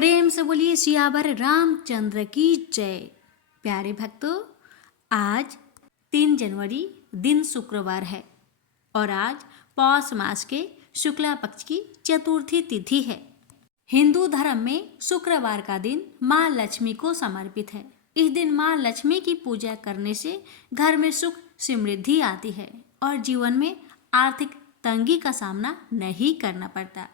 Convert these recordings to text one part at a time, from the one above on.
प्रेम से बोलिए सियावर रामचंद्र की जय। प्यारे भक्तों, आज 3 जनवरी दिन शुक्रवार है और आज पौष मास के शुक्ला पक्ष की चतुर्थी तिथि है। हिंदू धर्म में शुक्रवार का दिन माँ लक्ष्मी को समर्पित है। इस दिन माँ लक्ष्मी की पूजा करने से घर में सुख समृद्धि आती है और जीवन में आर्थिक तंगी का सामना नहीं करना पड़ता।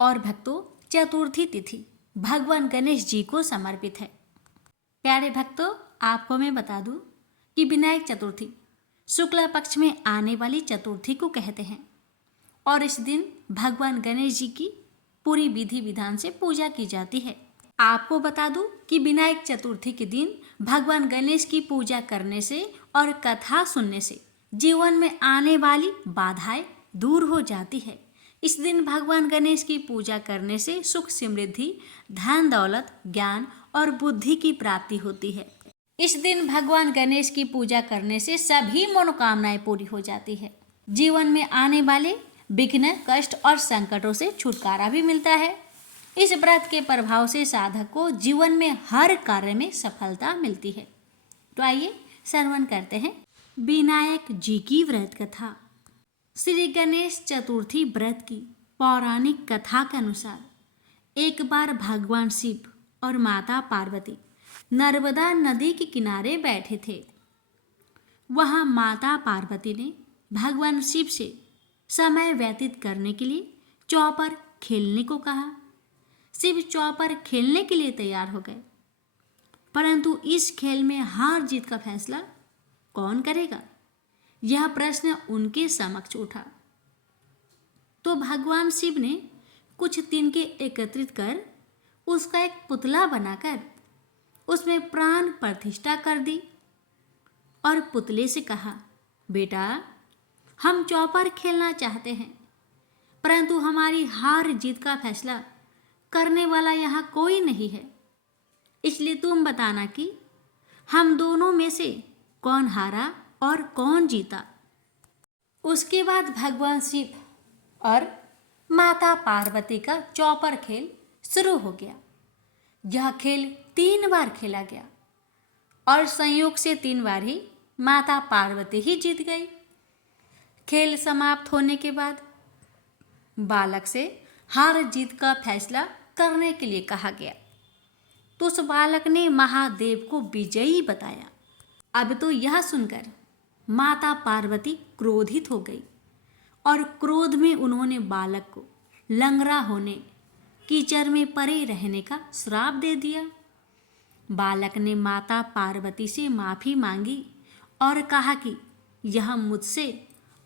और भक्तों, चतुर्थी तिथि भगवान गणेश जी को समर्पित है। प्यारे भक्तों, आपको मैं बता दूं कि विनायक चतुर्थी शुक्ला पक्ष में आने वाली चतुर्थी को कहते हैं और इस दिन भगवान गणेश जी की पूरी विधि विधान से पूजा की जाती है। आपको बता दूं कि विनायक चतुर्थी के दिन भगवान गणेश की पूजा करने से और कथा सुनने से जीवन में आने वाली बाधाएं दूर हो जाती है। इस दिन भगवान गणेश की पूजा करने से सुख समृद्धि, धन दौलत, ज्ञान और बुद्धि की प्राप्ति होती है। इस दिन भगवान गणेश की पूजा करने से सभी मनोकामनाएं पूरी हो जाती है। जीवन में आने वाले विघ्न, कष्ट और संकटों से छुटकारा भी मिलता है। इस व्रत के प्रभाव से साधक को जीवन में हर कार्य में सफलता मिलती है। तो आइए श्रवण करते हैं विनायक जी की व्रत कथा। श्री गणेश चतुर्थी व्रत की पौराणिक कथा के अनुसार एक बार भगवान शिव और माता पार्वती नर्मदा नदी के किनारे बैठे थे। वहां माता पार्वती ने भगवान शिव से समय व्यतीत करने के लिए चौपर खेलने को कहा। शिव चौपर खेलने के लिए तैयार हो गए, परंतु इस खेल में हार जीत का फैसला कौन करेगा, यह प्रश्न उनके समक्ष उठा। तो भगवान शिव ने कुछ तिनके एकत्रित कर उसका एक पुतला बनाकर उसमें प्राण प्रतिष्ठा कर दी और पुतले से कहा, बेटा, हम चौपर खेलना चाहते हैं, परंतु हमारी हार जीत का फैसला करने वाला यहाँ कोई नहीं है, इसलिए तुम बताना कि हम दोनों में से कौन हारा और कौन जीता। उसके बाद भगवान शिव और माता पार्वती का चौपर खेल शुरू हो गया। यह खेल 3 बार खेला गया और संयोग से 3 बार ही माता पार्वती ही जीत गई। खेल समाप्त होने के बाद बालक से हार जीत का फैसला करने के लिए कहा गया, तो उस बालक ने महादेव को विजयी बताया। अब तो यह सुनकर माता पार्वती क्रोधित हो गई और क्रोध में उन्होंने बालक को लंगड़ा होने, कीचड़ में पड़े रहने का श्राप दे दिया। बालक ने माता पार्वती से माफी मांगी और कहा कि यह मुझसे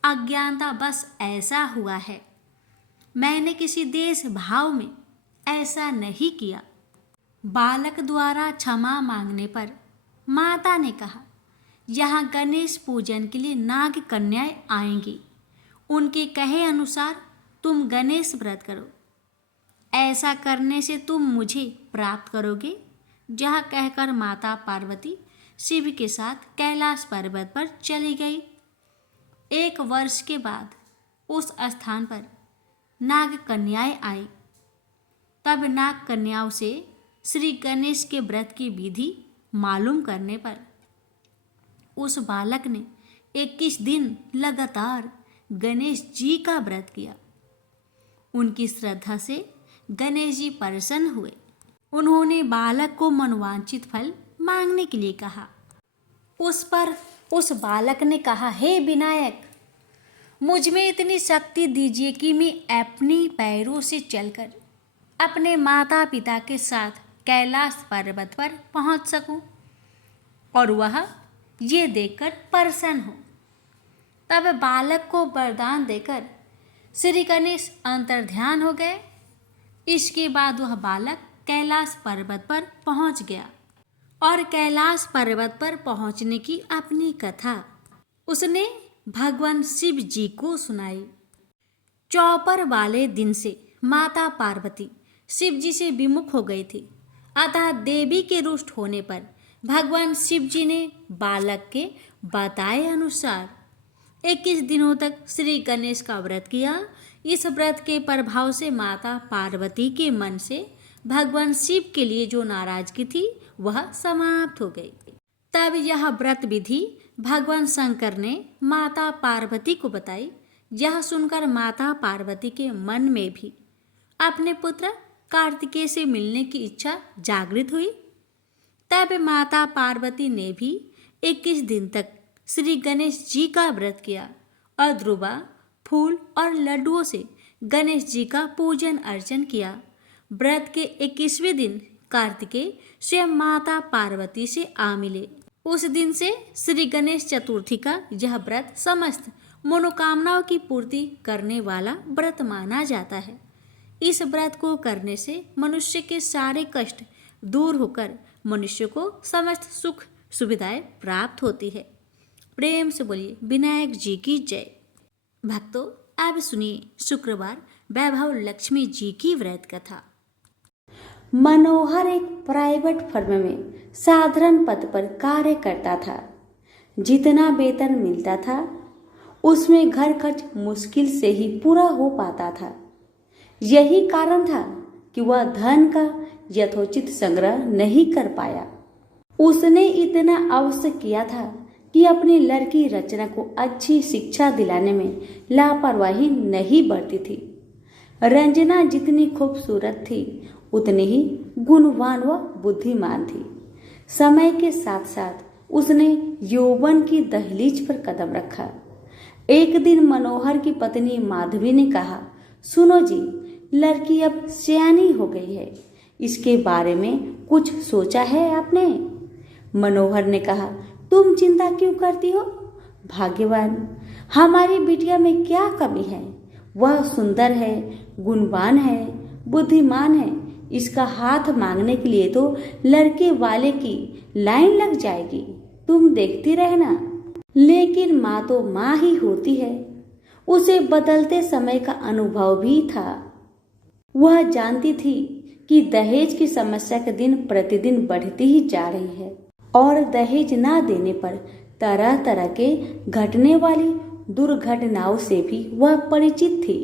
अज्ञानता बस ऐसा हुआ है, मैंने किसी देश भाव में ऐसा नहीं किया। बालक द्वारा क्षमा मांगने पर माता ने कहा, यहाँ गणेश पूजन के लिए नाग कन्याएं आएंगी, उनके कहे अनुसार तुम गणेश व्रत करो, ऐसा करने से तुम मुझे प्राप्त करोगे। जहाँ कहकर माता पार्वती शिव के साथ कैलाश पर्वत पर चली गई। 1 वर्ष के बाद उस स्थान पर नाग कन्याएं आई। तब नाग कन्याओं से श्री गणेश के व्रत की विधि मालूम करने पर उस बालक ने 21 दिन लगातार गणेश जी का व्रत किया। उनकी श्रद्धा से गणेश जी प्रसन्न हुए। उन्होंने बालक को मनवांछित फल मांगने के लिए कहा। उस पर उस बालक ने कहा, हे विनायक, मुझ में इतनी शक्ति दीजिए कि मैं अपने पैरों से चलकर अपने माता पिता के साथ कैलाश पर्वत पर पहुंच सकूं और वह ये देखकर प्रसन्न हो। तब बालक को वरदान देकर श्री गणेश अंतर्ध्यान हो गए। इसके बाद वह बालक कैलाश पर्वत पर पहुंच गया और कैलाश पर्वत पर पहुंचने की अपनी कथा उसने भगवान शिव जी को सुनाई। चौपर वाले दिन से माता पार्वती शिव जी से विमुख हो गई थी, अतः देवी के रुष्ट होने पर भगवान शिव जी ने बालक के बताए अनुसार 21 दिनों तक श्री गणेश का व्रत किया। इस व्रत के प्रभाव से माता पार्वती के मन से भगवान शिव के लिए जो नाराजगी थी वह समाप्त हो गई। तब यह व्रत विधि भगवान शंकर ने माता पार्वती को बताई। यह सुनकर माता पार्वती के मन में भी अपने पुत्र कार्तिकेय से मिलने की इच्छा जागृत हुई। तब माता पार्वती ने भी 21 दिन तक श्री गणेश जी का व्रत किया और ध्रुवा, फूल और लड्डुओं से गणेश जी का पूजन अर्चन किया। व्रत के 21वें दिन कार्तिकेय स्वयं माता पार्वती से आ मिले। उस दिन से श्री गणेश चतुर्थी का यह व्रत समस्त मनोकामनाओं की पूर्ति करने वाला व्रत माना जाता है। इस व्रत को करने से मनुष्य के सारे कष्ट दूर होकर मनुष्य को समस्त सुख सुविधाएं प्राप्त होती है। प्रेम से बोलिए विनायक जी की जय। भक्तों, अब सुनिए शुक्रवार वैभव लक्ष्मी जी की व्रत कथा। मनोहर एक प्राइवेट फर्म में साधारण पद पर कार्य करता था। जितना वेतन मिलता था उसमें घर खर्च मुश्किल से ही पूरा हो पाता था। यही कारण था कि वह धन का यथोचित संग्रह नहीं कर पाया। उसने इतना अवश्य किया था कि अपनी लड़की रचना को अच्छी शिक्षा दिलाने में लापरवाही नहीं बरती थी। रंजना जितनी खूबसूरत थी उतनी ही गुणवान व बुद्धिमान थी। समय के साथ साथ उसने यौवन की दहलीज पर कदम रखा। एक दिन मनोहर की पत्नी माधवी ने कहा, सुनो जी, लड़की अब सयानी हो गई है, इसके बारे में कुछ सोचा है आपने? मनोहर ने कहा, तुम चिंता क्यों करती हो? भाग्यवान, हमारी बिटिया में क्या कमी है? वह सुंदर है, गुणवान है, बुद्धिमान है। इसका हाथ मांगने के लिए तो लड़के वाले की लाइन लग जाएगी, तुम देखती रहना। लेकिन माँ तो माँ ही होती है। उसे बदलते समय का अनुभव भी था। वह जानती थी कि दहेज की समस्या के दिन प्रतिदिन बढ़ती ही जा रही है और दहेज ना देने पर तरह तरह के घटने वाली दुर्घटनाओं से भी वह परिचित थी।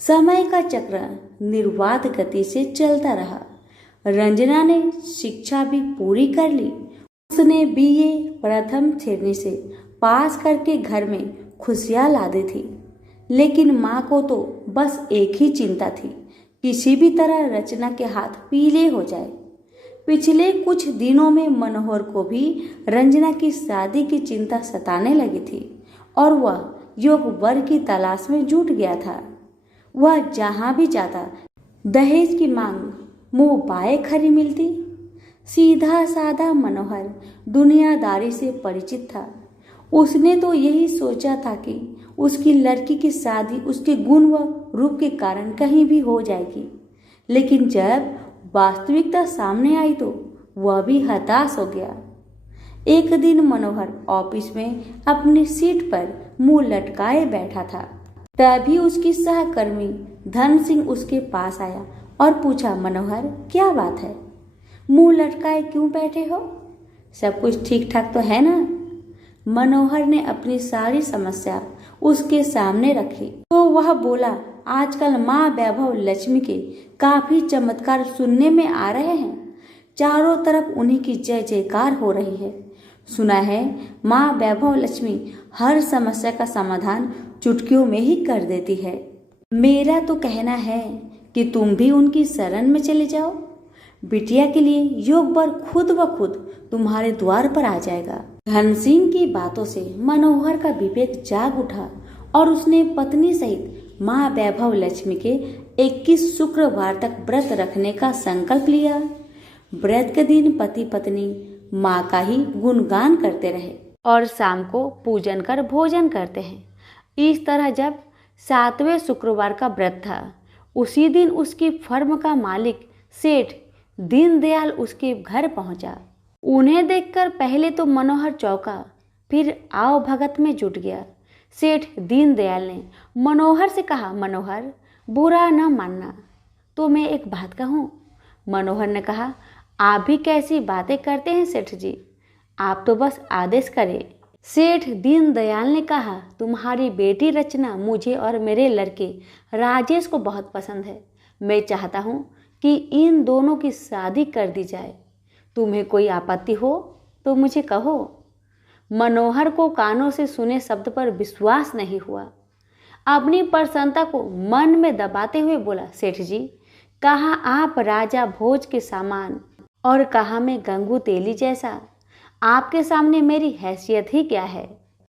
समय का चक्र निर्वाध गति से चलता रहा। रंजना ने शिक्षा भी पूरी कर ली। उसने बीए प्रथम श्रेणी से पास करके घर में खुशियां ला दी थी। लेकिन माँ को तो बस एक ही चिंता थी, किसी भी तरह रचना के हाथ पीले हो जाए। पिछले कुछ दिनों में मनोहर को भी रंजना की शादी की चिंता सताने लगी थी और वह योग्य वर की तलाश में जुट गया था। वह जहां भी जाता दहेज की मांग मुंह बाए खरी मिलती। सीधा साधा मनोहर दुनियादारी से परिचित था। उसने तो यही सोचा था कि उसकी लड़की की शादी उसके गुण व रूप के कारण कहीं भी हो जाएगी। लेकिन जब वास्तविकता सामने आई तो वह भी हताश हो गया। एक दिन मनोहर ऑफिस में अपनी सीट पर मुंह लटकाए बैठा था। तभी उसकी सहकर्मी धन सिंह उसके पास आया और पूछा, मनोहर क्या बात है, मुंह लटकाए क्यों बैठे हो? सब कुछ ठीक ठाक तो है ना? मनोहर ने अपनी सारी समस्या उसके सामने रखी तो वह बोला, आजकल माँ वैभव लक्ष्मी के काफी चमत्कार सुनने में आ रहे हैं। चारों तरफ उन्हीं की जय जयकार हो रही है। सुना है माँ वैभव लक्ष्मी हर समस्या का समाधान चुटकियों में ही कर देती है। मेरा तो कहना है कि तुम भी उनकी शरण में चले जाओ। बिटिया के लिए योग वर खुद ब खुद तुम्हारे द्वार पर आ जाएगा। धन सिंह की बातों से मनोहर का विवेक जाग उठा और उसने पत्नी सहित माँ वैभव लक्ष्मी के 21 शुक्रवार तक व्रत रखने का संकल्प लिया। व्रत के दिन पति पत्नी माँ का ही गुणगान करते रहे और शाम को पूजन कर भोजन करते हैं। इस तरह जब 7वें शुक्रवार का व्रत था, उसी दिन उसकी फर्म का मालिक सेठ दीनदयाल उसके घर पहुंचा। उन्हें देखकर पहले तो मनोहर चौंका, फिर आओ भगत में जुट गया। सेठ दीनदयाल ने मनोहर से कहा, मनोहर बुरा न मानना, तो मैं एक बात कहूँ। मनोहर ने कहा, आप भी कैसी बातें करते हैं सेठ जी, आप तो बस आदेश करें। सेठ दीनदयाल ने कहा, तुम्हारी बेटी रचना मुझे और मेरे लड़के राजेश को बहुत पसंद है। मैं चाहता हूँ कि इन दोनों की शादी कर दी जाए। तुम्हें कोई आपत्ति हो तो मुझे कहो। मनोहर को कानों से सुने शब्द पर विश्वास नहीं हुआ। अपनी प्रसन्नता को मन में दबाते हुए बोला, सेठ जी, कहा आप राजा भोज के सामान और कहा मैं गंगू तेली जैसा। आपके सामने मेरी हैसियत ही क्या है।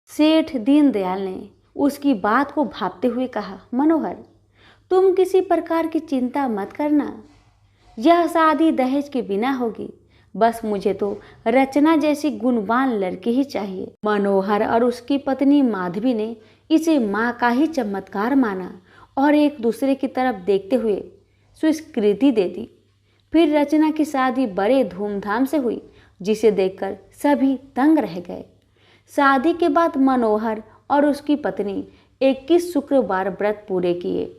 सेठ दीनदयाल ने उसकी बात को भांपते हुए कहा, मनोहर, तुम किसी प्रकार की चिंता मत करना। यह शादी दहेज के बिना होगी। बस मुझे तो रचना जैसी गुणवान लड़की ही चाहिए। मनोहर और उसकी पत्नी माधवी ने इसे माँ का ही चमत्कार माना और एक दूसरे की तरफ देखते हुए स्वीकृति दे दी। फिर रचना की शादी बड़े धूमधाम से हुई, जिसे देखकर सभी दंग रह गए। शादी के बाद मनोहर और उसकी पत्नी 21 शुक्रवार व्रत पूरे किए।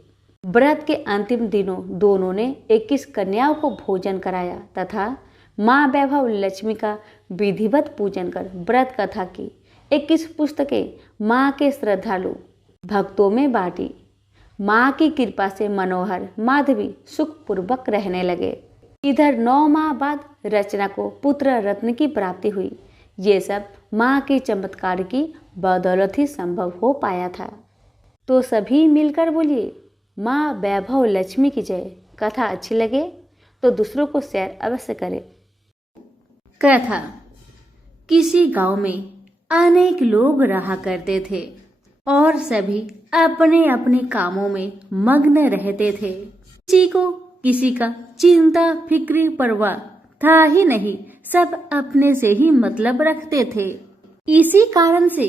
व्रत के अंतिम दिनों दोनों ने 21 कन्याओं को भोजन कराया तथा माँ वैभव लक्ष्मी का विधिवत पूजन कर व्रत कथा की 21 पुस्तकें माँ के श्रद्धालु भक्तों में बांटी। माँ की कृपा से मनोहर माधवी सुखपूर्वक रहने लगे। इधर 9 माह बाद रचना को पुत्र रत्न की प्राप्ति हुई। ये सब माँ के चमत्कार की बदौलत ही संभव हो पाया था। तो सभी मिलकर बोलिए, माँ वैभव लक्ष्मी की जय। कथा अच्छी लगे तो दूसरों को शेयर अवश्य करें। कथा। किसी गांव में अनेक लोग रहा करते थे और सभी अपने अपने कामों में मग्न रहते थे। किसी को किसी का चिंता फिक्री परवाह था ही नहीं। सब अपने से ही मतलब रखते थे। इसी कारण से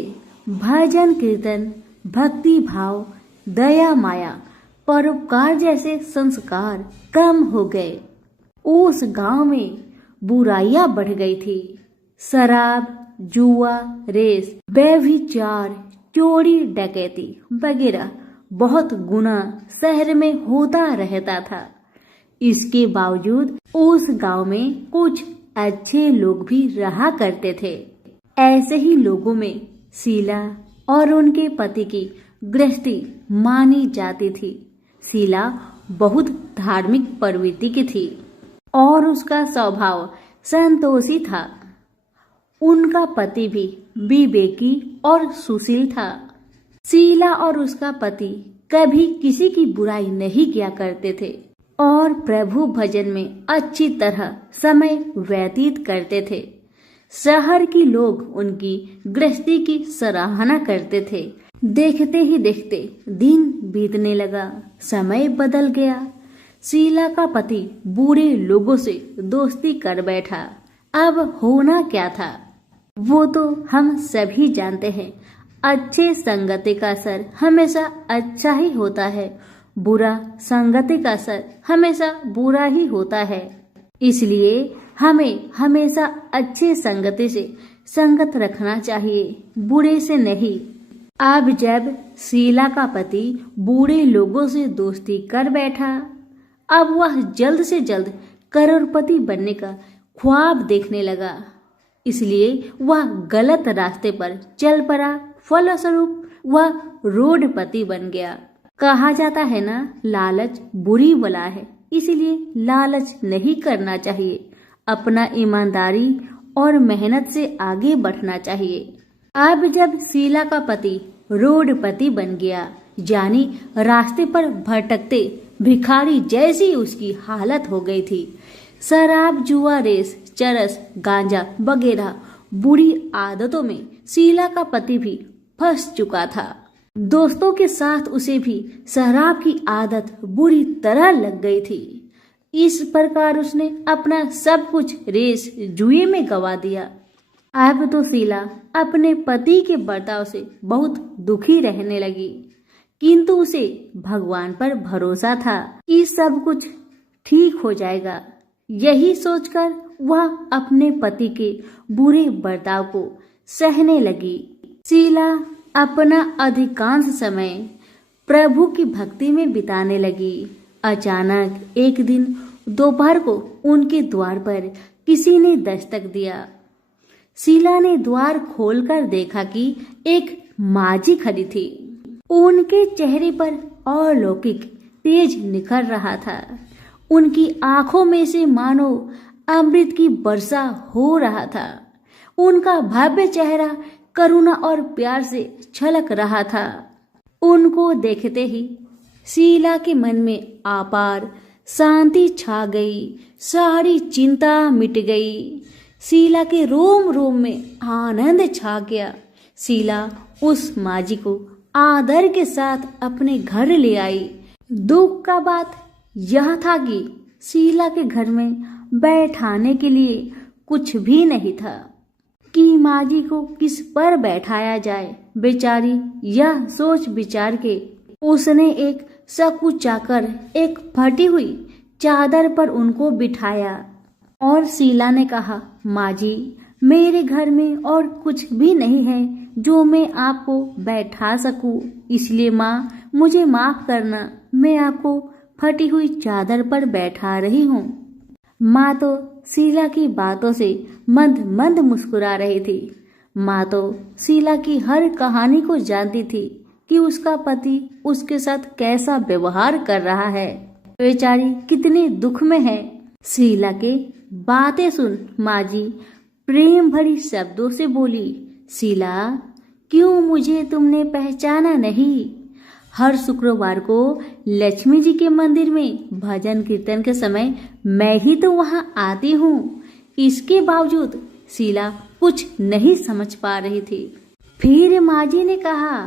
भजन कीर्तन, भक्ति भाव, दया माया, परोपकार जैसे संस्कार कम हो गए। उस गांव में बुराइयां बढ़ गई थी। शराब, जुआ, रेस, व्यभिचार, चोरी, डकैती वगैरह बहुत गुना शहर में होता रहता था। इसके बावजूद उस गांव में कुछ अच्छे लोग भी रहा करते थे। ऐसे ही लोगों में शीला और उनके पति की गृहस्थी मानी जाती थी। शीला बहुत धार्मिक प्रवृत्ति की थी और उसका स्वभाव संतोषी था। उनका पति भी विवेकी और सुशील था। शीला और उसका पति कभी किसी की बुराई नहीं किया करते थे और प्रभु भजन में अच्छी तरह समय व्यतीत करते थे। शहर के लोग उनकी गृहस्थी की सराहना करते थे। देखते ही देखते दिन बीतने लगा, समय बदल गया। शीला का पति बूढ़े लोगों से दोस्ती कर बैठा। अब होना क्या था वो तो हम सभी जानते हैं। अच्छे संगति का असर हमेशा अच्छा ही होता है, बुरा संगति का असर हमेशा बुरा ही होता है। इसलिए हमें हमेशा अच्छे संगति से संगत रखना चाहिए, बुरे से नहीं। अब जब शीला का पति बूढ़े लोगों से दोस्ती कर बैठा, अब वह जल्द से जल्द करोड़पति बनने का ख्वाब देखने लगा। इसलिए वह गलत रास्ते पर चल पड़ा। फलस्वरूप वह रोडपति बन गया। कहा जाता है ना, लालच बुरी बला है, इसलिए लालच नहीं करना चाहिए। अपना ईमानदारी और मेहनत से आगे बढ़ना चाहिए। अब जब शीला का पति रोडपति बन गया, जानी रास्ते पर भटकते भिखारी जैसी उसकी हालत हो गई थी। शराब, जुआ, रेस, चरस, गांजा वगैरह बुरी आदतों में शीला का पति भी फंस चुका था। दोस्तों के साथ उसे भी शराब की आदत बुरी तरह लग गई थी। इस प्रकार उसने अपना सब कुछ रेस जुए में गवा दिया। अब तो शीला अपने पति के बर्ताव से बहुत दुखी रहने लगी, किंतु उसे भगवान पर भरोसा था कि सब कुछ ठीक हो जाएगा। यही सोचकर वह अपने पति के बुरे बर्ताव को सहने लगी। शीला अपना अधिकांश समय प्रभु की भक्ति में बिताने लगी। अचानक एक दिन दोपहर को उनके द्वार पर किसी ने दस्तक दिया। शीला ने द्वार खोलकर देखा कि एक माझी खड़ी थी। उनके चेहरे पर अलौकिक तेज निखर रहा था। उनकी आंखों में से मानो अमृत की वर्षा हो रहा था। उनका भव्य चेहरा करुणा और प्यार से छलक रहा था। उनको देखते ही शीला के मन में अपार शांति छा गई, सारी चिंता मिट गई। शीला के रोम रोम में आनंद छा गया। शीला उस माँ जी को आदर के साथ अपने घर ले आई। दुख का बात यह था कि शीला के घर में बैठाने के लिए कुछ भी नहीं था कि माँ जी को किस पर बैठाया जाए। बेचारी यह सोच विचार के उसने एक सकुचाकर एक फटी हुई चादर पर उनको बिठाया और शीला ने कहा, माँ जी, मेरे घर में और कुछ भी नहीं है जो मैं आपको बैठा सकूं, इसलिए माँ मुझे माफ करना, मैं आपको फटी हुई चादर पर बैठा रही हूँ। माँ तो शीला की बातों से मंद मंद मुस्कुरा रही थी। माँ तो शीला की हर कहानी को जानती थी कि उसका पति उसके साथ कैसा व्यवहार कर रहा है, बेचारी कितने दुख में है। शीला के बातें सुन माँ जी प्रेम भरी शब्दों से बोली, शीला, क्यों मुझे तुमने पहचाना नहीं? हर शुक्रवार को लक्ष्मी जी के मंदिर में भजन कीर्तन के समय मैं ही तो वहां आती हूँ। इसके बावजूद शीला कुछ नहीं समझ पा रही थी। फिर माँ जी ने कहा,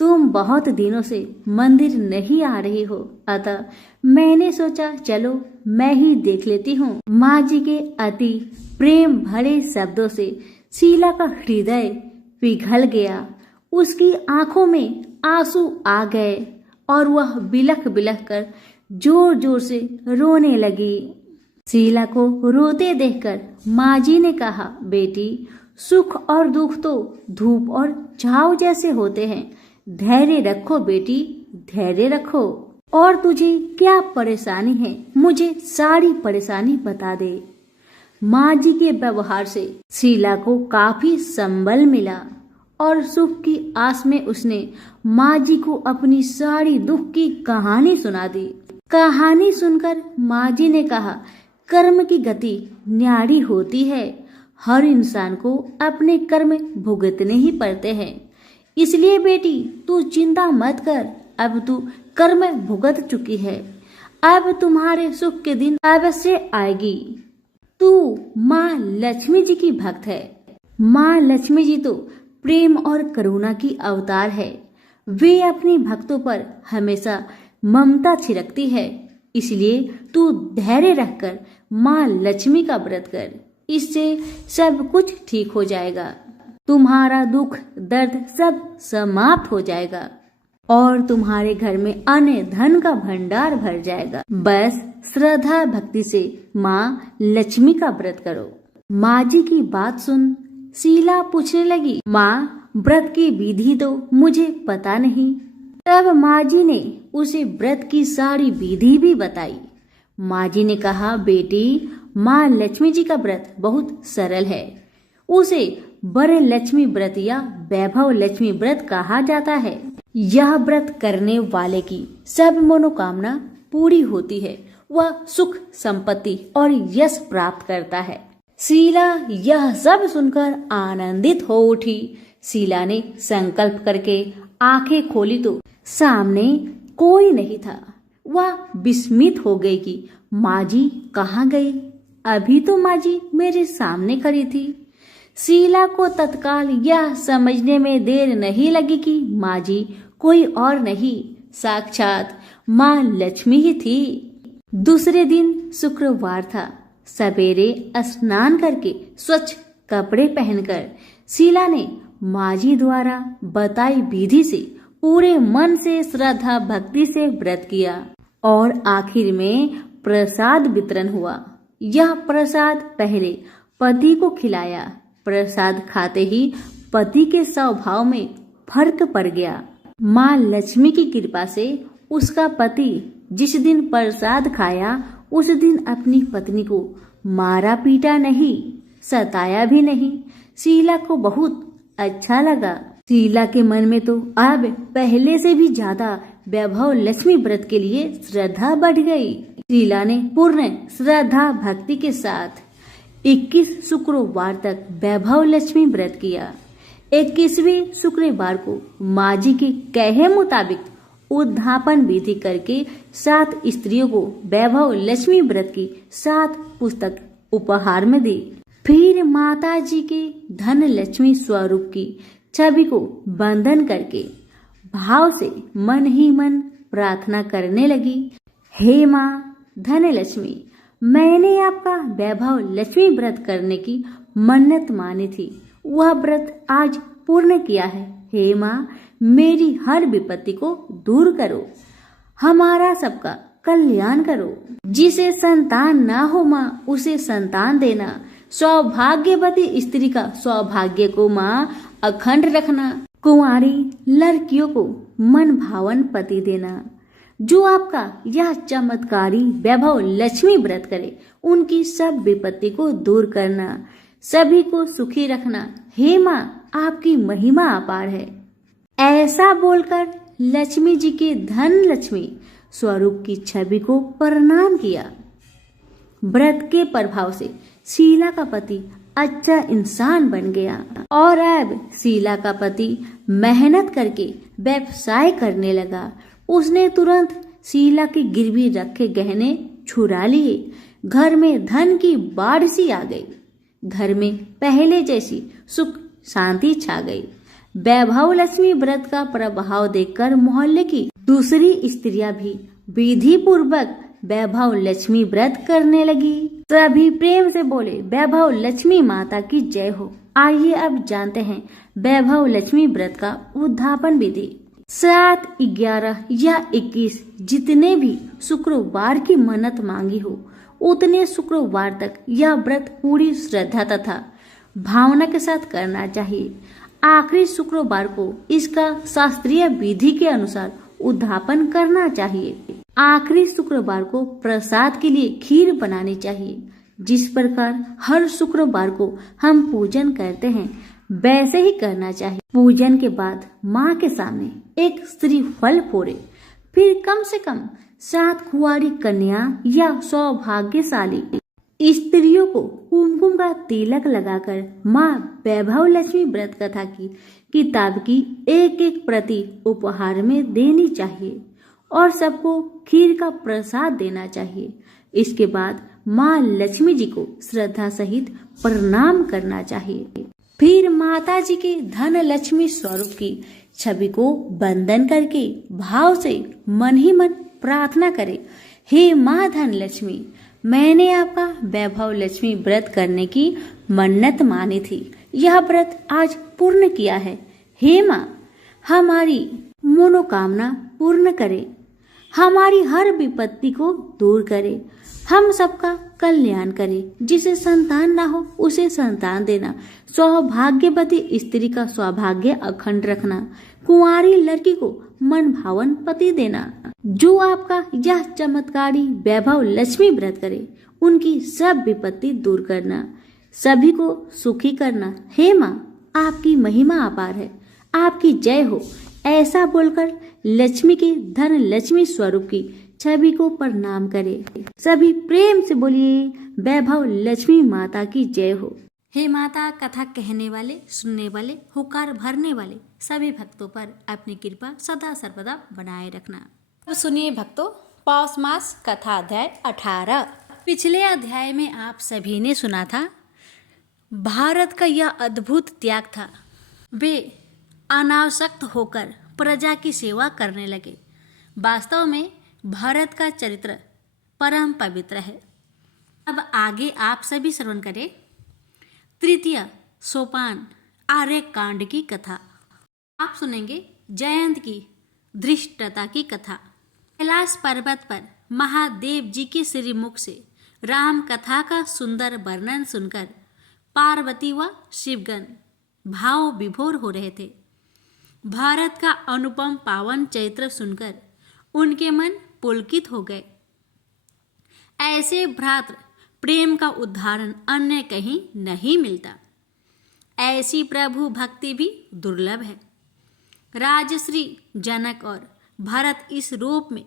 तुम बहुत दिनों से मंदिर नहीं आ रही हो, अतः मैंने सोचा चलो मैं ही देख लेती हूँ। माँ जी के अति प्रेम भरे शब्दों से शीला का हृदय पिघल गया। उसकी आंखों में आंसू आ गए और वह बिलख बिलख कर जोर जोर से रोने लगी। शीला को रोते देखकर माँ जी ने कहा, बेटी, सुख और दुख तो धूप और छाव जैसे होते हैं, धैर्य रखो बेटी, धैर्य रखो। और तुझे क्या परेशानी है, मुझे सारी परेशानी बता दे। माँ जी के व्यवहार से शीला को काफी संबल मिला और सुख की आस में उसने माँ जी को अपनी सारी दुख की कहानी सुना दी। कहानी सुनकर माँ जी ने कहा, कर्म की गति न्यारी होती है, हर इंसान को अपने कर्म भुगतने ही पड़ते हैं, इसलिए बेटी तू चिंता मत कर, अब तू कर्म भुगत चुकी है, अब तुम्हारे सुख के दिन अवश्य आएगी। तू माँ लक्ष्मी जी की भक्त है। माँ लक्ष्मी जी तो प्रेम और करुणा की अवतार है। वे अपनी भक्तों पर हमेशा ममता छिड़कती है, इसलिए तू धैर्य रखकर माँ लक्ष्मी का व्रत कर, इससे सब कुछ ठीक हो जाएगा। तुम्हारा दुख दर्द सब समाप्त हो जाएगा और तुम्हारे घर में अन्न धन का भंडार भर जाएगा। बस श्रद्धा भक्ति से माँ लक्ष्मी का व्रत करो। माँ जी की बात सुन शीला पूछने लगी, माँ, व्रत की विधि तो मुझे पता नहीं। तब माँ जी ने उसे व्रत की सारी विधि भी बताई। माँ जी ने कहा, बेटी, माँ लक्ष्मी जी का व्रत बहुत सरल है। उसे वर लक्ष्मी व्रत या वैभव लक्ष्मी व्रत कहा जाता है। यह व्रत करने वाले की सब मनोकामना पूरी होती है, वह सुख संपत्ति और यश प्राप्त करता है। शीला यह सब सुनकर आनंदित हो उठी। शीला ने संकल्प करके आंखें खोली तो सामने कोई नहीं था। वह विस्मित हो गई कि माँ जी कहाँ गई? अभी तो माँ जी मेरे सामने खड़ी थी। शीला को तत्काल यह समझने में देर नहीं लगी कि माँ जी कोई और नहीं, साक्षात माँ लक्ष्मी ही थी। दूसरे दिन शुक्रवार था। सवेरे स्नान करके स्वच्छ कपड़े पहनकर शीला ने माँ जी द्वारा बताई विधि से पूरे मन से श्रद्धा भक्ति से व्रत किया और आखिर में प्रसाद वितरण हुआ। यह प्रसाद पहले पति को खिलाया। प्रसाद खाते ही पति के स्वभाव में फर्क पड़ गया। माँ लक्ष्मी की कृपा से उसका पति जिस दिन प्रसाद खाया उस दिन अपनी पत्नी को मारा पीटा नहीं, सताया भी नहीं। शीला को बहुत अच्छा लगा। शीला के मन में तो अब पहले से भी ज्यादा वैभव लक्ष्मी व्रत के लिए श्रद्धा बढ़ गई। शीला ने पूर्ण श्रद्धा भक्ति के साथ 21 शुक्रवार तक वैभव लक्ष्मी व्रत किया। 21वें शुक्रवार को माँ जी के कहे मुताबिक उद्धापन विधि करके 7 स्त्रियों को वैभव लक्ष्मी व्रत की 7 पुस्तक उपहार में दी। फिर माता जी के धन लक्ष्मी स्वरूप की छवि को बंधन करके भाव से मन ही मन प्रार्थना करने लगी। हे माँ धन लक्ष्मी, मैंने आपका वैभव लक्ष्मी व्रत करने की मन्नत मानी थी, वह व्रत आज पूर्ण किया है। हे माँ, मेरी हर विपत्ति को दूर करो, हमारा सबका कल्याण करो। जिसे संतान ना हो माँ, उसे संतान देना। सौभाग्यवती स्त्री का सौभाग्य को माँ अखंड रखना। कुंवारी लड़कियों को मन भावन पति देना। जो आपका यह चमत्कारी वैभव लक्ष्मी व्रत करे, उनकी सब विपत्ति को दूर करना, सभी को सुखी रखना। हे माँ, आपकी महिमा अपार है। ऐसा बोलकर लक्ष्मी जी के धन लक्ष्मी स्वरूप की छवि को प्रणाम किया। व्रत के प्रभाव से शीला का पति अच्छा इंसान बन गया और अब शीला का पति मेहनत करके व्यवसाय करने लगा। उसने तुरंत शीला की गिरवी रखे गहने छुड़ा लिए। घर में धन की बाढ़ सी आ गई। घर में पहले जैसी सुख शांति छा गई। वैभव लक्ष्मी व्रत का प्रभाव देखकर मोहल्ले की दूसरी स्त्रियां भी विधि पूर्वक वैभव लक्ष्मी व्रत करने लगी। सभी प्रेम से बोले, वैभव लक्ष्मी माता की जय हो। आइए अब जानते हैं वैभव लक्ष्मी व्रत का उद्धापन विधि। 7, 11 या 21 जितने भी शुक्रवार की मन्नत मांगी हो, उतने शुक्रवार तक यह व्रत पूरी श्रद्धा तथा भावना के साथ करना चाहिए। आखिरी शुक्रवार को इसका शास्त्रीय विधि के अनुसार उद्धापन करना चाहिए। आखिरी शुक्रवार को प्रसाद के लिए खीर बनानी चाहिए। जिस प्रकार हर शुक्रवार को हम पूजन करते हैं, वैसे ही करना चाहिए। पूजन के बाद माँ के सामने एक श्रीफल फोड़े, फिर कम से कम 7 कुंवारी कन्या या सौभाग्यशाली स्त्रियों को कुमकुम का तिलक लगाकर माँ वैभव लक्ष्मी व्रत कथा की किताब की एक प्रति उपहार में देनी चाहिए और सबको खीर का प्रसाद देना चाहिए। इसके बाद माँ लक्ष्मी जी को श्रद्धा सहित प्रणाम करना चाहिए। फिर माता जी के धन लक्ष्मी स्वरूप की छवि को बंधन करके भाव से मन ही मन प्रार्थना करें। हे माँ धन लक्ष्मी, मैंने आपका वैभव लक्ष्मी व्रत करने की मन्नत मानी थी, यह व्रत आज पूर्ण किया है। हे माँ, हमारी मनोकामना पूर्ण करे, हमारी हर विपत्ति को दूर करे, हम सबका कल्याण करे। जिसे संतान ना हो, उसे संतान देना। सौभाग्यवती स्त्री का सौभाग्य अखंड रखना। कुंवारी लड़की को मन भावन पति देना। जो आपका यह चमत्कारी वैभव लक्ष्मी व्रत करे, उनकी सब विपत्ति दूर करना, सभी को सुखी करना। हे माँ, आपकी महिमा अपार है, आपकी जय हो। ऐसा बोलकर लक्ष्मी के धन लक्ष्मी स्वरूप की छवि को प्रणाम करे। सभी प्रेम से बोलिए, वैभव लक्ष्मी माता की जय हो। हे माता, कथा कहने वाले, सुनने वाले, हुकार भरने वाले सभी भक्तों पर अपनी कृपा सदा सर्वदा बनाए रखना। अब सुनिए भक्तों, पौष मास कथा अध्याय 18। पिछले अध्याय में आप सभी ने सुना था भारत का यह अद्भुत त्याग था। वे अनासक्त होकर प्रजा की सेवा करने लगे। वास्तव में भारत का चरित्र परम पवित्र है। अब आगे आप सभी श्रवण करें तृतीय सोपान आर्य कांड की कथा। आप सुनेंगे जयंत की धृष्टता की कथा। कैलाश पर्वत पर महादेव जी के श्रीमुख से राम कथा का सुंदर वर्णन सुनकर पार्वती व शिवगण भाव विभोर हो रहे थे। भारत का अनुपम पावन चरित्र सुनकर उनके मन पुलकित हो गए। ऐसे भ्रातृ प्रेम का उदाहरण अन्य कहीं नहीं मिलता। ऐसी प्रभु भक्ति भी दुर्लभ है। राजश्री जनक और भरत इस रूप में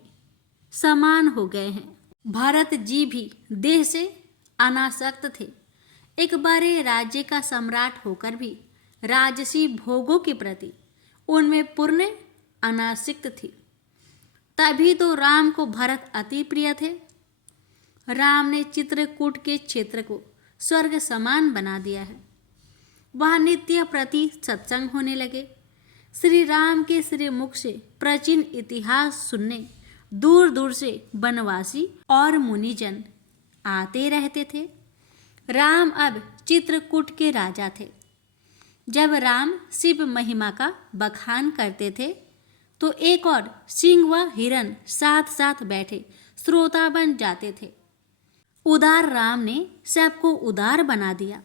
समान हो गए हैं। भरत जी भी देह से अनासक्त थे। एक बड़े राज्य का सम्राट होकर भी राजसी भोगों के प्रति उनमें पूर्ण अनासक्त थी। तभी तो राम को भरत अति प्रिय थे। राम ने चित्रकूट के क्षेत्र को स्वर्ग समान बना दिया है। वहाँ नित्य प्रति सत्संग होने लगे। श्री राम के श्री मुख से प्राचीन इतिहास सुनने दूर दूर से वनवासी और मुनिजन आते रहते थे। राम अब चित्रकूट के राजा थे। जब राम शिव महिमा का बखान करते थे तो एक और सिंह व हिरण साथ साथ बैठे श्रोता बन जाते थे। उदार राम ने सबको उदार बना दिया।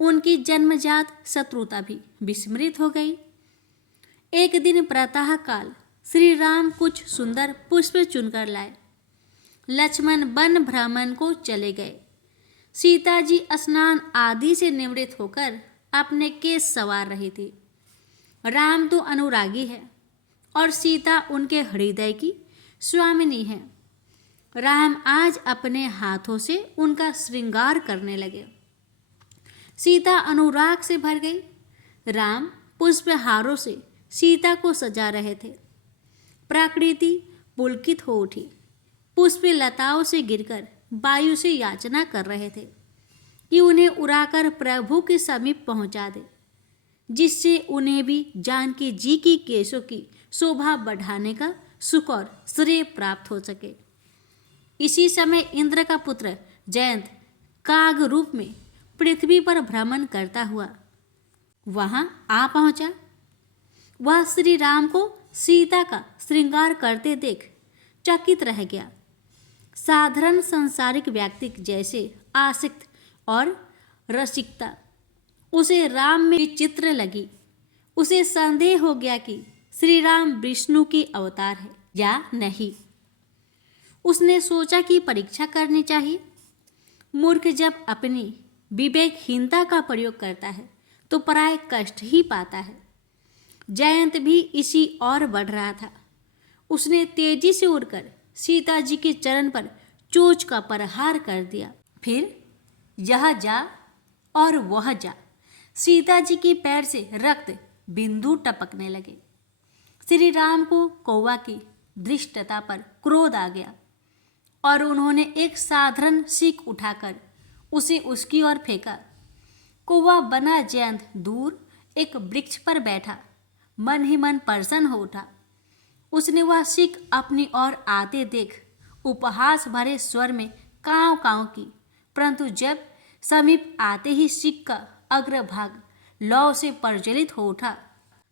उनकी जन्मजात शत्रुता भी विस्मृत हो गई। एक दिन प्रातः काल श्री राम कुछ सुंदर पुष्प चुनकर लाए। लक्ष्मण वन भ्रमण को चले गए। सीता जी स्नान आदि से निवृत्त होकर अपने केस संवार रही थी। राम तो अनुरागी है और सीता उनके हृदय की स्वामिनी है। राम आज अपने हाथों से उनका श्रृंगार करने लगे। सीता अनुराग से भर गई। राम पुष्पहारों से सीता को सजा रहे थे। प्रकृति पुलकित हो उठी। पुष्प लताओं से गिरकर वायु से याचना कर रहे थे कि उन्हें उड़ाकर प्रभु के समीप पहुंचा दे, जिससे उन्हें भी जानकी जी की केशों की शोभा बढ़ाने का सुख और श्रेय प्राप्त हो सके। इसी समय इंद्र का पुत्र जयंत काग रूप में पृथ्वी पर भ्रमण करता हुआ वहां आ पहुंचा। वह श्री राम को सीता का श्रृंगार करते देख चकित रह गया। साधारण सांसारिक व्यक्ति जैसे आसक्त और रसिकता उसे राम में विचित्र लगी। उसे संदेह हो गया कि श्री राम विष्णु के अवतार है या नहीं। उसने सोचा कि परीक्षा करनी चाहिए। मूर्ख जब अपनी विवेकहीनता का प्रयोग करता है तो पराय कष्ट ही पाता है। जयंत भी इसी और बढ़ रहा था। उसने तेजी से उड़कर सीता जी के चरण पर चोंच का प्रहार कर दिया। फिर यह जा और वह जा, सीता जी के पैर से रक्त बिंदु टपकने लगे। श्री राम को कौवा की धृष्टता पर क्रोध आ गया और उन्होंने एक साधारण सीख उठाकर उसे उसकी ओर फेंका। कौवा बना जयंत दूर एक वृक्ष पर बैठा मन ही मन प्रसन्न हो उठा। उसने वह सीख अपनी ओर आते देख उपहास भरे स्वर में काँव काँव की, परंतु जब समीप आते ही सीख का अग्रभाग लौ से प्रज्वलित हो उठा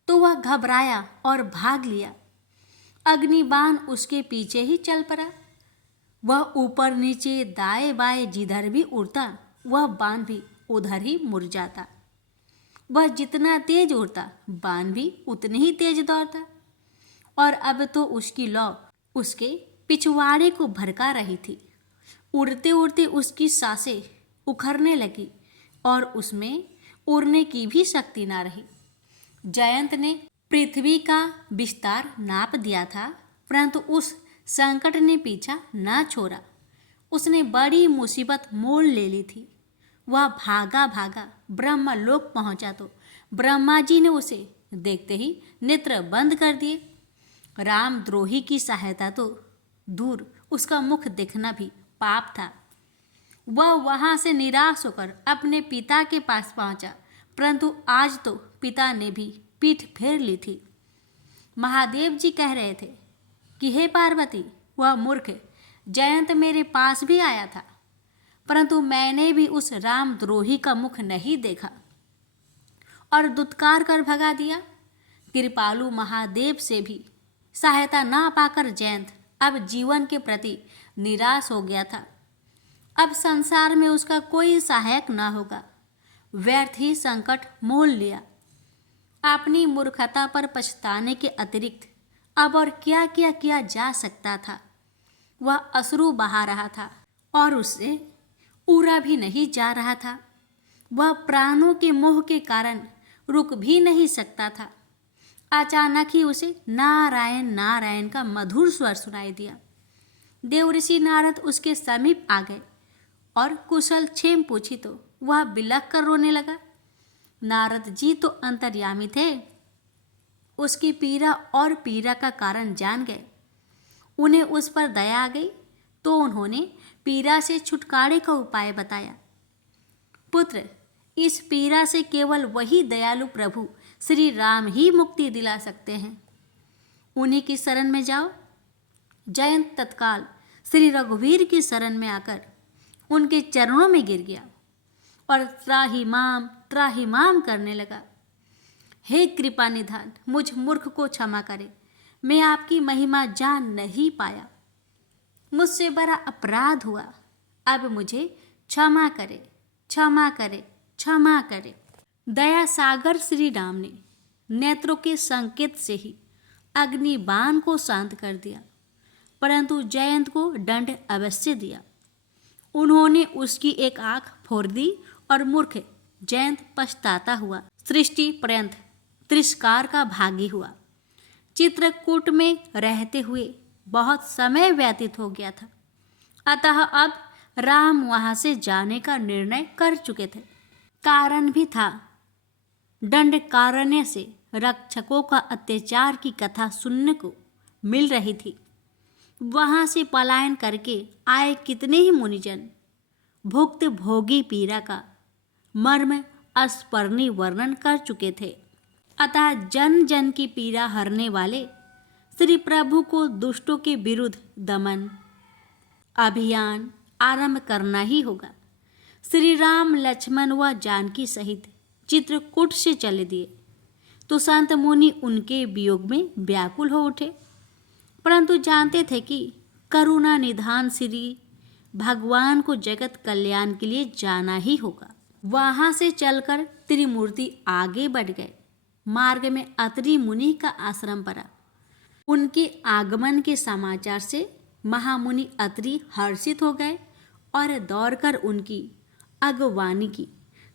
तो वह घबराया और भाग लिया। अग्निबाण उसके पीछे ही चल पड़ा। वह ऊपर नीचे दाएं बाएं जिधर भी उड़ता वह बाण भी उधर ही मुड़ जाता। वह जितना तेज उड़ता बाण भी उतने ही तेज दौड़ता और अब तो उसकी लौ उसके पिछवाड़े को भड़का रही थी। उड़ते उड़ते उसकी सांसें उखड़ने लगी और उसमें उड़ने की भी शक्ति ना रही। जयंत ने पृथ्वी का विस्तार नाप दिया था, परंतु उस संकट ने पीछा ना छोड़ा। उसने बड़ी मुसीबत मोल ले ली थी। वह भागा भागा ब्रह्मलोक पहुंचा तो ब्रह्मा जी ने उसे देखते ही नेत्र बंद कर दिए। रामद्रोही की सहायता तो दूर, उसका मुख देखना भी पाप था। वह वहां से निराश होकर अपने पिता के पास पहुंचा, परंतु आज तो पिता ने भी पीठ फेर ली थी। महादेव जी कह रहे थे कि हे पार्वती, वह मूर्ख जयंत मेरे पास भी आया था, परंतु मैंने भी उस रामद्रोही का मुख नहीं देखा और दुत्कार कर भगा दिया। कृपालु महादेव से भी सहायता ना पाकर जयंत अब जीवन के प्रति निराश हो गया था। अब संसार में उसका कोई सहायक ना होगा। व्यर्थ ही संकट मोल लिया। अपनी मूर्खता पर पछताने के अतिरिक्त अब और क्या क्या किया जा सकता था। वह अश्रु बहा रहा था और उससे उड़ा भी नहीं जा रहा था। वह प्राणों के मोह के कारण रुक भी नहीं सकता था। अचानक ही उसे नारायण नारायण का मधुर स्वर सुनाई दिया। देवऋषि नारद उसके समीप आ गए और कुशल क्षेम पूछी तो वह बिलख कर रोने लगा। नारद जी तो अंतर्यामी थे, उसकी पीड़ा और पीड़ा का कारण जान गए। उन्हें उस पर दया आ गई तो उन्होंने पीड़ा से छुटकारे का उपाय बताया। पुत्र, इस पीड़ा से केवल वही दयालु प्रभु श्री राम ही मुक्ति दिला सकते हैं। उन्हीं की शरण में जाओ। जयंत तत्काल श्री रघुवीर की शरण में आकर उनके चरणों में गिर गया और त्राहिमाम करने लगा। हे कृपा निधान, मुझ मूर्ख को क्षमा करे, मैं आपकी महिमा जान नहीं पाया, मुझसे बड़ा अपराध हुआ, अब मुझे क्षमा करे, क्षमा करे, क्षमा करे। दया सागर श्री राम ने नेत्रों के संकेत से ही अग्निबाण को शांत कर दिया, परंतु जयंत को दंड अवश्य दिया। उन्होंने उसकी एक आंख फोड़ दी और मूर्ख जयंत पछताता हुआ सृष्टि पर्यंत तिरस्कार का भागी हुआ। चित्रकूट में रहते हुए बहुत समय व्यतीत हो गया था, अतः अब राम वहां से जाने का निर्णय कर चुके थे। कारण भी था, दंडकारण्य से रक्षकों का अत्याचार की कथा सुनने को मिल रही थी। वहां से पलायन करके आए कितने ही मुनिजन भुक्त भोगी पीड़ा का मर्म अस्पर्णी वर्णन कर चुके थे। अतः जन जन की पीड़ा हरने वाले श्री प्रभु को दुष्टों के विरुद्ध दमन अभियान आरंभ करना ही होगा। श्री राम लक्ष्मण व जानकी सहित चित्रकूट से चले दिए तो संत मुनि उनके वियोग में व्याकुल हो उठे, परंतु जानते थे कि करुणा निधान श्री भगवान को जगत कल्याण के लिए जाना ही होगा। वहां से चलकर त्रिमूर्ति आगे बढ़ गए। मार्ग में अत्रि मुनि का आश्रम पड़ा। उनके आगमन के समाचार से महामुनि अत्रि हर्षित हो गए और दौड़कर उनकी अगवानी की।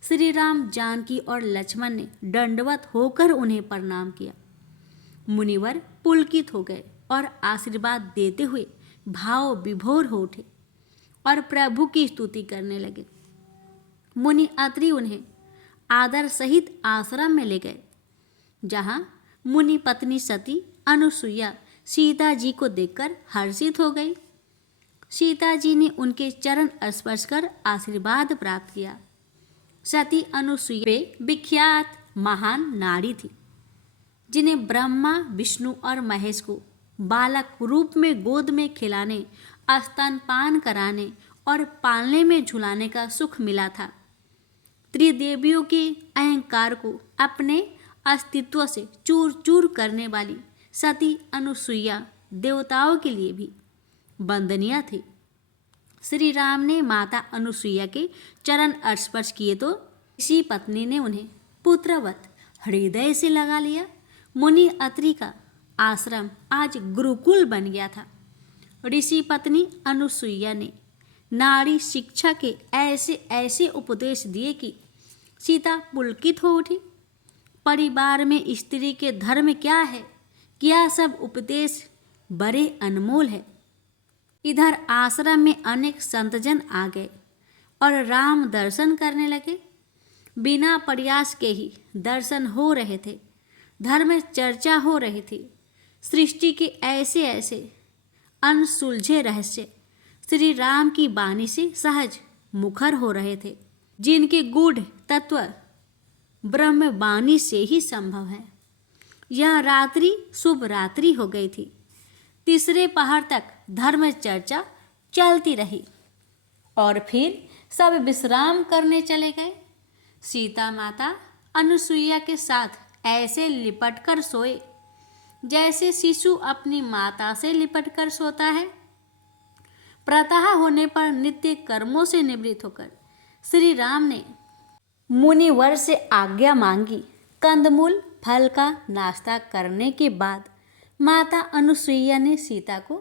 श्री राम, जानकी और लक्ष्मण ने दंडवत होकर उन्हें प्रणाम किया। मुनिवर पुलकित हो गए और आशीर्वाद देते हुए भाव विभोर हो उठे और प्रभु की स्तुति करने लगे। मुनि अत्रि उन्हें आदर सहित आश्रम में ले गए, जहाँ मुनि पत्नी सती अनुसुईया सीता जी को देखकर हर्षित हो गई। सीता जी ने उनके चरण स्पर्श कर आशीर्वाद प्राप्त किया। सती अनुसुईया वे विख्यात महान नारी थी, जिन्हें ब्रह्मा विष्णु और महेश को बालक रूप में गोद में खिलाने, स्तनपान कराने और पालने में झुलाने का सुख मिला था। त्रिदेवियों के अहंकार को अपने अस्तित्व से चूर चूर करने वाली सती अनुसुईया देवताओं के लिए भी वंदनीय थी। श्री राम ने माता अनुसुईया के चरण स्पर्श किए तो ऋषि पत्नी ने उन्हें पुत्रवत हृदय से लगा लिया। मुनि अत्रि का आश्रम आज गुरुकुल बन गया था। ऋषि पत्नी अनुसुईया ने नारी शिक्षा के ऐसे ऐसे उपदेश दिए कि सीता पुलकित हो उठी। परिवार में स्त्री के धर्म क्या है, क्या सब उपदेश बड़े अनमोल है। इधर आश्रम में अनेक संतजन आ गए और राम दर्शन करने लगे। बिना प्रयास के ही दर्शन हो रहे थे। धर्म चर्चा हो रही थी। सृष्टि के ऐसे ऐसे अनसुलझे रहस्य श्री राम की वाणी से सहज मुखर हो रहे थे, जिनके गूढ़ तत्व ब्रह्मवाणी से ही संभव है। यह रात्रि शुभ रात्रि हो गई थी। तीसरे पहर तक धर्म चर्चा चलती रही और फिर सब विश्राम करने चले गए। सीता माता अनुसुईया के साथ ऐसे लिपटकर सोए जैसे शिशु अपनी माता से लिपटकर सोता है। प्रातः होने पर नित्य कर्मों से निवृत्त होकर श्री राम ने मुनिवर से आज्ञा मांगी। कंदमूल फल का नाश्ता करने के बाद माता अनुसुईया ने सीता को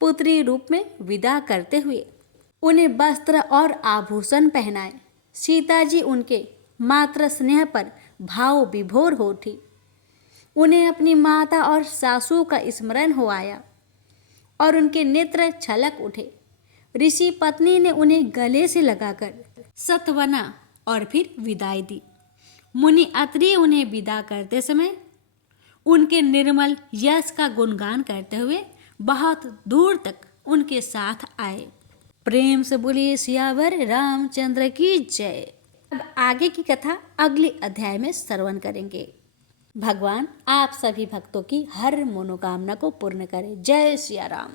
पुत्री रूप में विदा करते हुए उन्हें वस्त्र और आभूषण पहनाए। सीता जी उनके मातृ स्नेह पर भाव विभोर हो उठी। उन्हें अपनी माता और सासू का स्मरण हो आया और उनके नेत्र छलक उठे। ऋषि पत्नी ने उन्हें गले से लगाकर सत्वना और फिर विदाई दी। मुनि अत्रि उन्हें विदा करते समय उनके निर्मल यश का गुणगान करते हुए बहुत दूर तक उनके साथ आए। प्रेम से बोलिए सियावर रामचंद्र की जय। अब आगे की कथा अगले अध्याय में श्रवण करेंगे। भगवान आप सभी भक्तों की हर मनोकामना को पूर्ण करे। जय सिया राम।